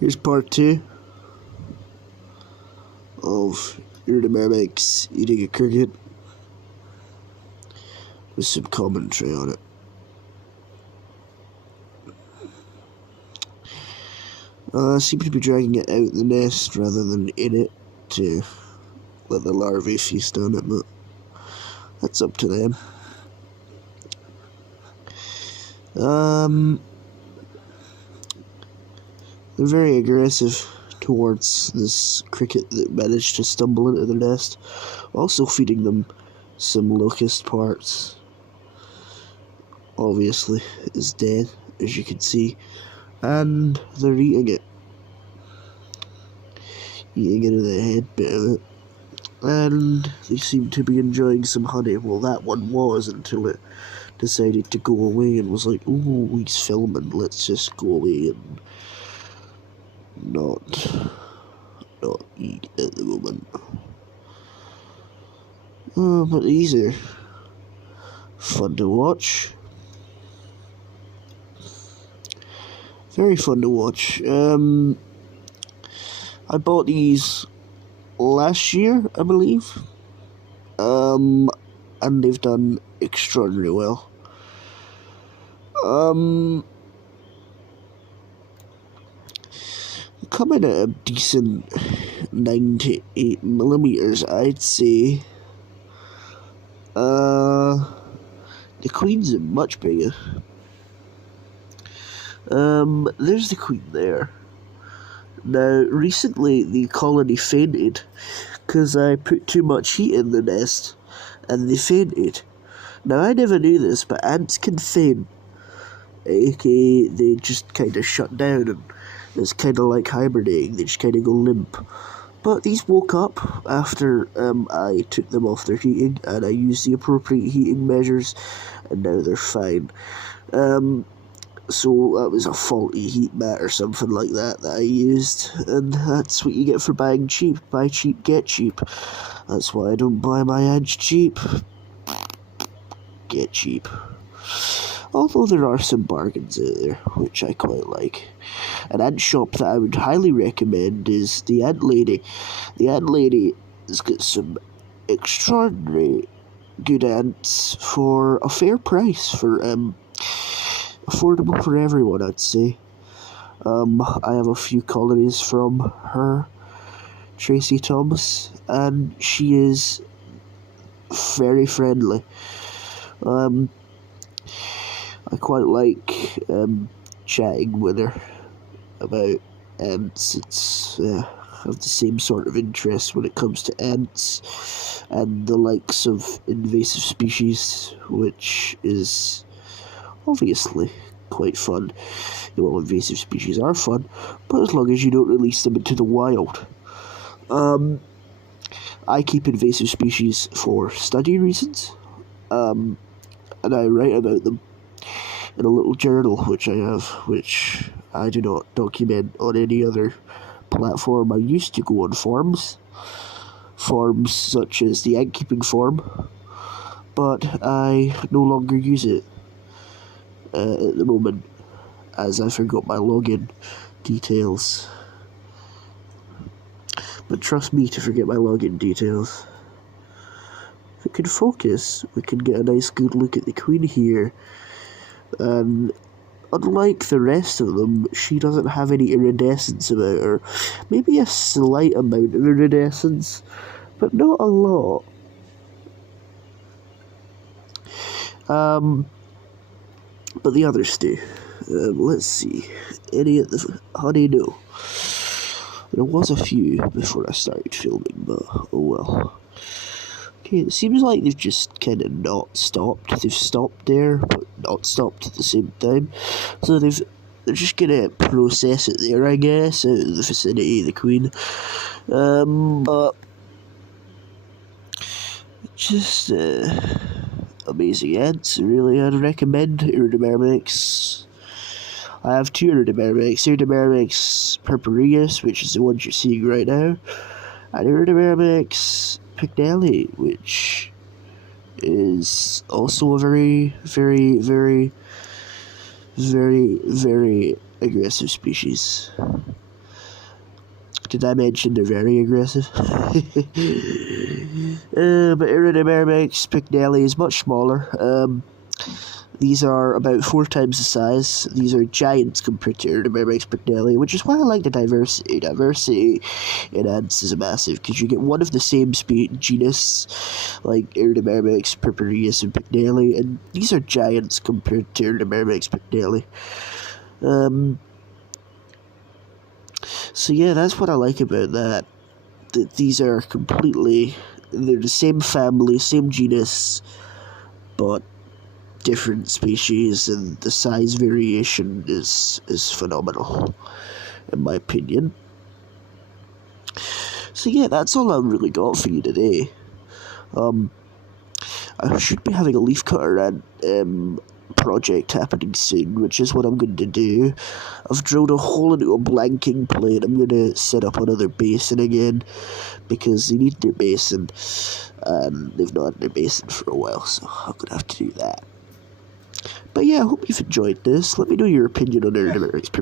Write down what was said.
Here's part 2 of Iridomyrmex eating a cricket with some commentary on it. Seem to be dragging it out the nest rather than in it to let the larvae feast on it, but that's up to them. They're very aggressive towards this cricket that managed to stumble into the nest, also feeding them some locust parts. Obviously, it's dead, as you can see, and they're eating it into the head bit of it, and they seem to be enjoying some honey. Well, that one was, until it decided to go away and was like, "Ooh, he's filming, let's just go away and not eat at the moment." But these are fun to watch. Very fun to watch. I bought these last year, I believe. And they've done extraordinarily well. Coming at a decent 9 to 8 millimeters, I'd say. The queens are much bigger. There's the queen there. Now, recently the colony fainted because I put too much heat in the nest, and they fainted. Now, I never knew this, but ants can faint, aka they just kind of shut down, and it's kind of like hibernating, they just kind of go limp. But these woke up after I took them off their heating, and I used the appropriate heating measures, and now they're fine. So that was a faulty heat mat or something like that I used, and that's what you get for buying cheap. Buy cheap, get cheap. That's why I don't buy my ants cheap. Get cheap. Although there are some bargains out there, which I quite like. An ant shop that I would highly recommend is the Ant Lady. The Ant Lady has got some extraordinary good ants for a fair price, for affordable for everyone, I'd say. I have a few colonies from her, Tracy Thomas, and she is very friendly. I quite like chatting with her about ants. It's have the same sort of interest when it comes to ants and the likes of invasive species, which is obviously quite fun. Well, invasive species are fun, but as long as you don't release them into the wild. I keep invasive species for study reasons, and I write about them in a little journal which I have, which I do not document on any other platform. I used to go on forums such as the Ant Keeping Forum, but I no longer use it at the moment, as I forgot my login details. But trust me to forget my login details. If we can focus, we can get a nice good look at the queen here. And unlike the rest of them, she doesn't have any iridescence about her. Maybe a slight amount of iridescence, but not a lot. But the others do. Let's see. Any of the honey? No. There was a few before I started filming, but oh well. Okay, it seems like they've just kind of not stopped. They've stopped there, but not stopped at the same time. So they're just gonna process it there, I guess, out of the vicinity of the queen. But just amazing ants, really. I'd recommend Iridomyrmex. I have two Iridomyrmex. Iridomyrmex purpureus, which is the one you're seeing right now, and Iridomyrmex Pignelli, which is also a very, very, very, very, very aggressive species. Did I mention they're very aggressive? But Iridomyrmex picnelli is much smaller. These are about 4 times the size. These are giants compared to Iridomyrmex picnelli, which is why I like the diversity. Diversity in ants is massive, because you get one of the same genus, like Iridomyrmex, purpureus, and picnelli, and these are giants compared to Iridomyrmex picnelli. So yeah, that's what I like about that. That these are they're the same family, same genus, but different species, and the size variation is phenomenal, in my opinion. So yeah, that's all I've really got for you today. I should be having a leaf cutter and project happening soon, which is what I'm going to do. I've drilled a hole into a blanking plate. I'm going to set up another basin again, because they need their basin, and they've not had their basin for a while, so I'm going to have to do that. But yeah, I hope you've enjoyed this. Let me know your opinion on Iridomyrmex.